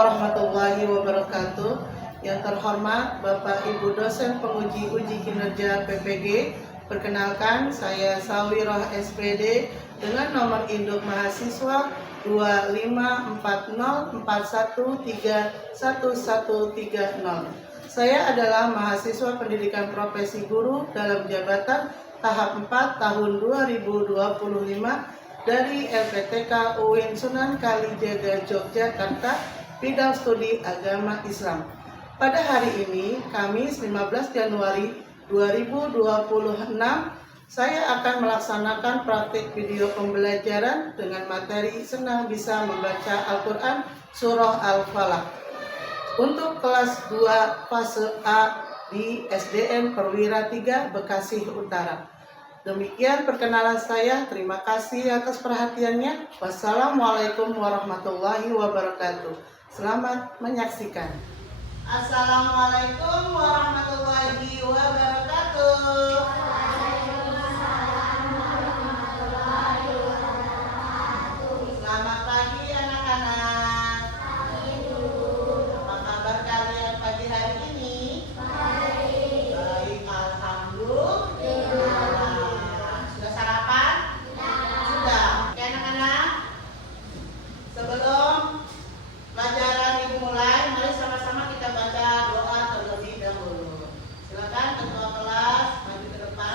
warahmatullahi wabarakatuh. Yang terhormat Bapak Ibu dosen penguji uji kinerja PPG, perkenalkan saya Sawiroh SPD dengan nomor induk mahasiswa 254041311130. Saya adalah mahasiswa pendidikan profesi guru dalam jabatan tahap 4 tahun 2025 dari LPTK UIN Sunan Kalijaga Yogyakarta, bidang studi agama Islam. Pada hari ini, Kamis 15 Januari 2026, saya akan melaksanakan praktik video pembelajaran dengan materi senang bisa membaca Al-Quran Surah Al-Falaq untuk kelas 2 fase A di SDN Perwira 3 Bekasi Utara. Demikian perkenalan saya. Terima kasih atas perhatiannya. Wassalamualaikum warahmatullahi wabarakatuh. Selamat menyaksikan. Assalamualaikum warahmatullahi wabarakatuh. Selamat pagi anak-anak. Apa kabar kalian pagi hari ini? Baik, alhamdulillah. Sudah sarapan? Sudah. Oke anak-anak, sebelum pelajaran dimulai, mari sama-sama kita baca doa terlebih dahulu. Silakan ketua kelas maju ke depan.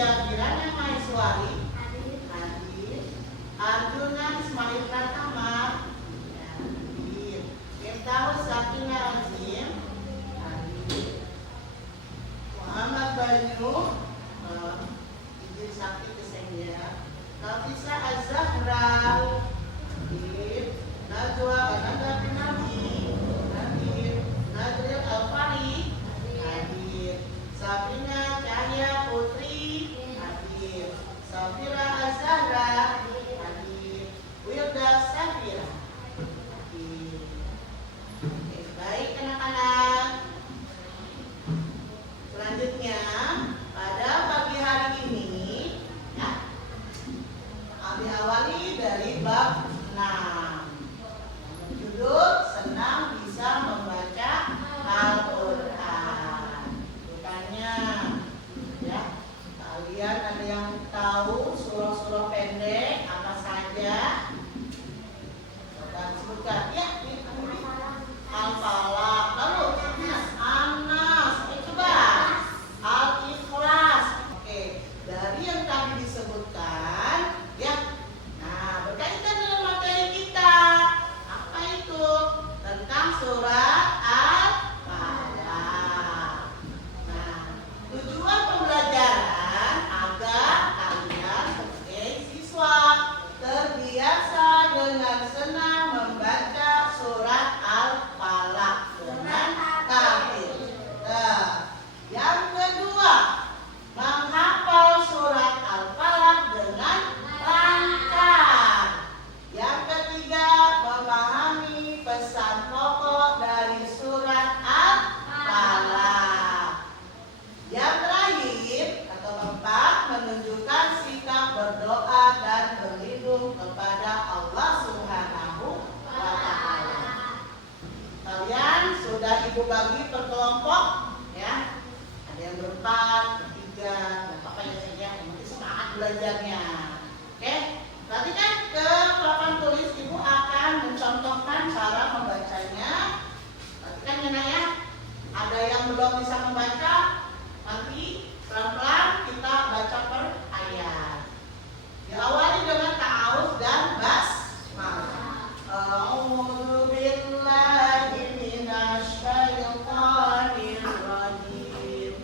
Tia Kirana Maeswari hadir. Arjuna Ismail Pratama hadir. Miftahul Sakina Azim hadir. Muhammad Banyu izin sakti kesenja. Nafisa Az-Zahra hadir. Najwa Ananda Pinami hadir. Nadril Alfari hadir. Sabrina Cahya Putri hadir. Safira Az-Zahra hadir. Wilda Safira hadir. Oke, baik anak-anak. Selanjutnya pada pagi hari ini ya, kami awali dari bab 6. Judul senang bisa membaca Al-Quran. Bukannya ya, kalian ada yang tahu surah-surah pendek apa saja? Coba sebutkan ya. Al-Falaq, lalu An-Nas, coba Al-Ikhlas. Oke, dari yang tadi disebutkan ya. Nah, berkaitan dengan materi kita. Apa itu? Tentang surat Al-Falaq. Nah, tujuan pembelajaran agar kalian sebagai siswa terbiasa dengan senang membaca surat Al-Falaq dengan kafir. Nah, yang kedua, menghafal surat Al-Falaq dengan lancar. Yang ketiga, memahami pesan pokok dari surat Al-Falaq. Yang terakhir atau keempat, menunjukkan sikap berdoa dan berlindung kepada Allah Subhanahu wa Ta'ala. Kalian sudah ibu bagi per kelompok ya. Ada yang berempat, bertiga, apa saja. Nanti semangat belajarnya. Oke, perhatikan ke papan tulis, ibu akan mencontohkan cara membacanya. Perhatikan ya nak ya. Ada yang belum bisa membaca, nanti pelan-pelan kita baca per ayat. Diawali dengan ta'awudz dan basmalah. A'udzu billahi minasy syaithanir rajim.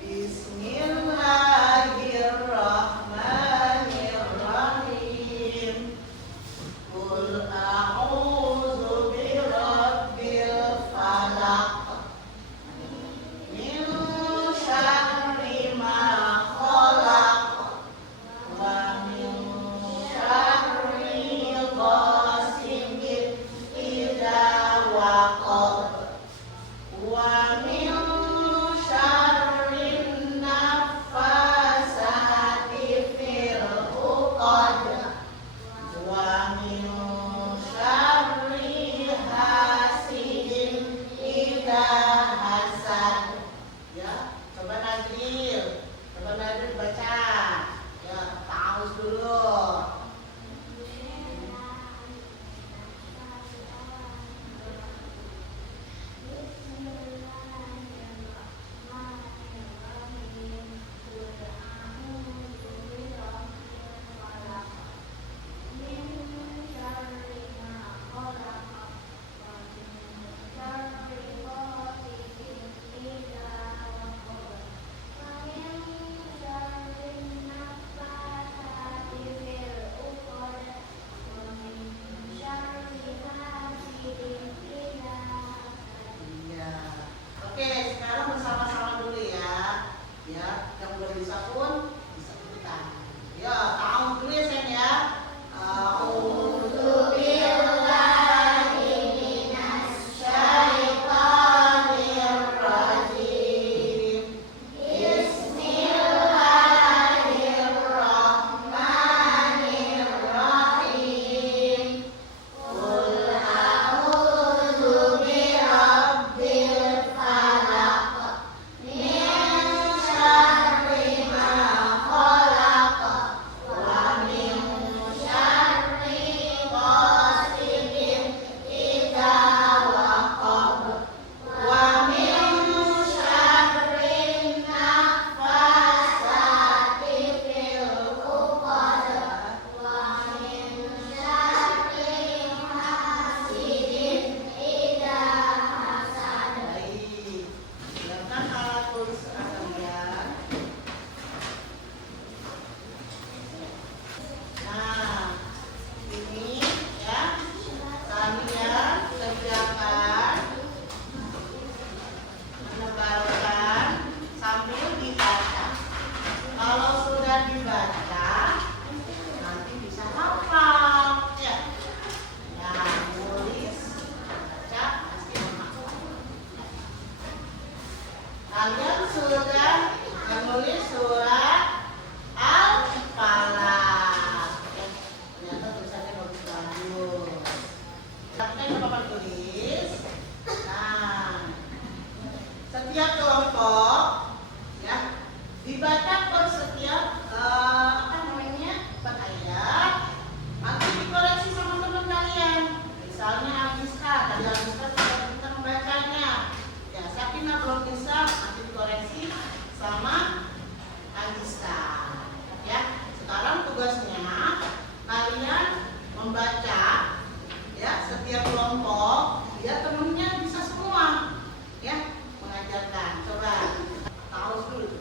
Bismillahirrahmanirrahim. Qul a'udzu birabbil falaq. Min syarri ma khalaq. Wa min sudah menulis surat Al-Falaq. Ternyata tulisannya bagus-bagus. Kita coba tulis. Nah, setiap kelompok ya dibaca per setiap per ayat. Nanti dikoreksi sama teman kalian. Misalnya Agiska, tadi Agiska sudah bisa membacanya. Ya, Sakina belum bisa, nanti dikoreksi sama Agiska. Ya, sekarang tugasnya kalian membaca ya setiap kelompok, ya temennya bisa semua ya mengajarkan. Coba tahu dulu.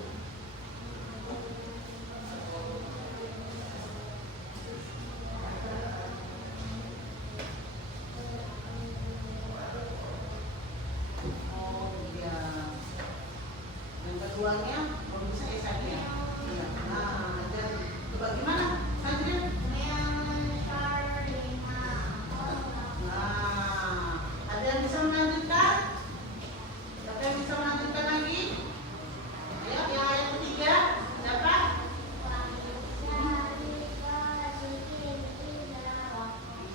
Oh iya, yang keduanya belum bisa ya saya. Nah, jadi coba gimana? Sajrin? Nah, ada yang bisa melanjutkan? Siapa yang bisa melanjutkan lagi? Ayo, yang ayat ketiga, siapa?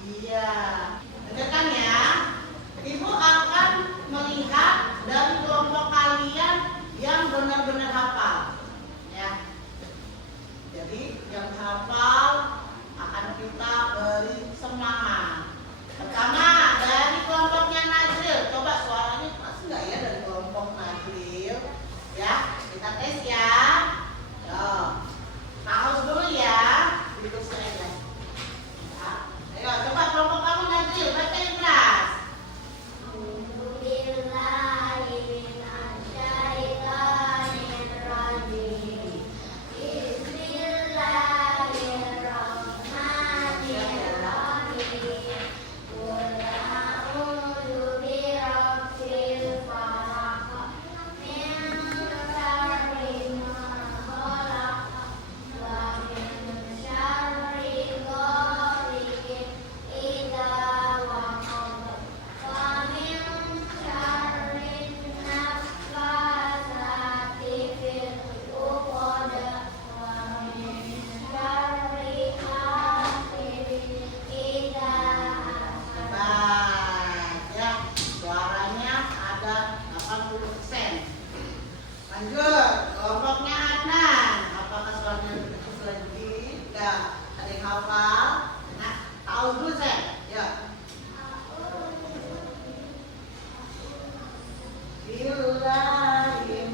Iya, dengarkan ya. Ibu akan melihat dari kelompok kalian yang benar-benar hafal, ya. Jadi yang hafal akan kita beri semangat. Pertama dari kelompoknya Najril, coba suaranya keras nggak ya dari kelompok Najril? Ya, kita tes ya. Paus dulu ya, itu saya. Ayo, coba kelompok kamu Najril, baca yang keras. Lanjut, kelompoknya Adnan. Apakah suaranya lebih kecil lagi? Enggak, ada yang hafal? Nah, tahu dulu saya. Ya. Bismillahirrahmanirrahim.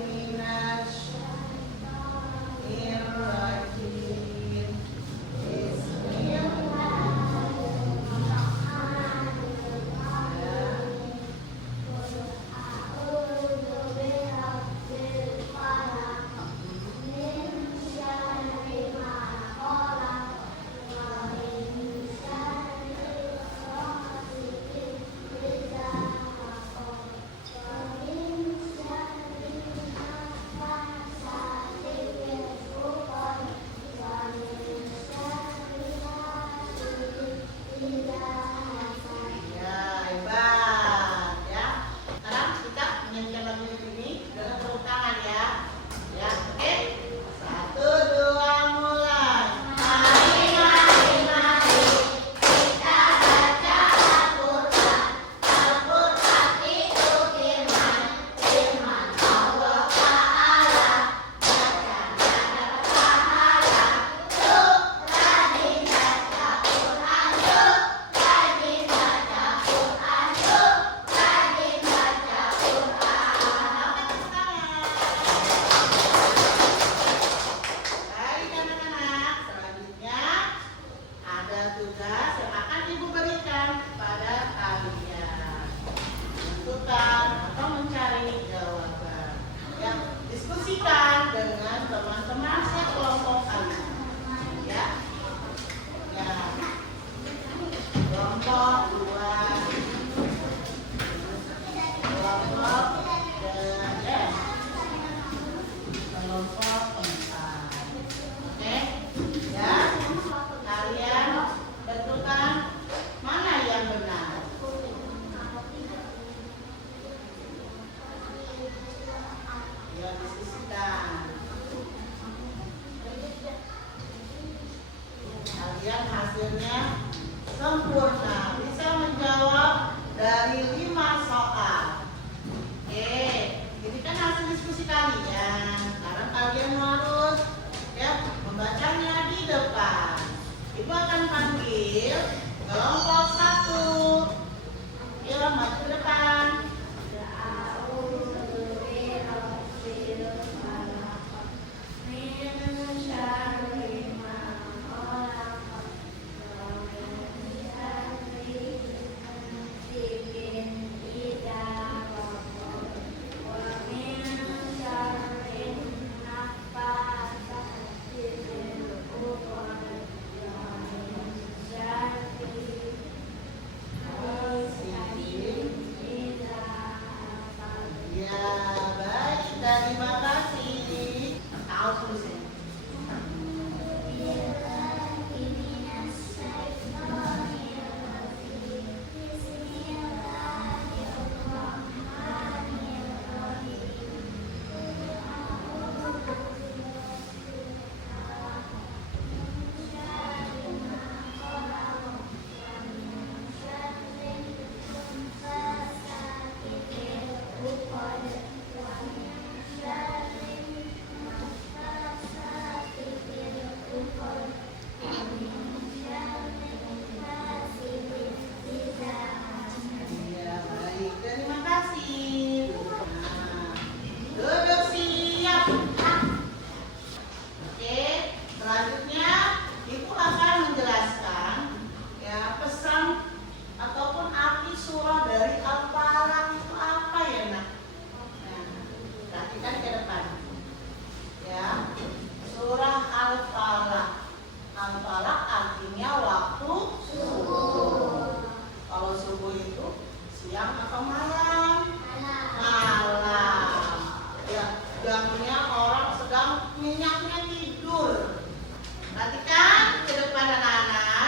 Ya, kalian hasilnya sempurna, bisa menjawab dari 5 soal. Oke, ini kan hasil diskusi kalian. Sekarang kalian harus membacanya di depan. Ibu akan panggil kelompok 1. Yuk, maju ke depan. Terima kasih. Tahu tulisnya. Al-falaq artinya waktu subuh. Kalau subuh itu siang atau malam? Malam. Ya, jamnya orang sedang nyenyaknya tidur. Perhatikan ke depan anak-anak.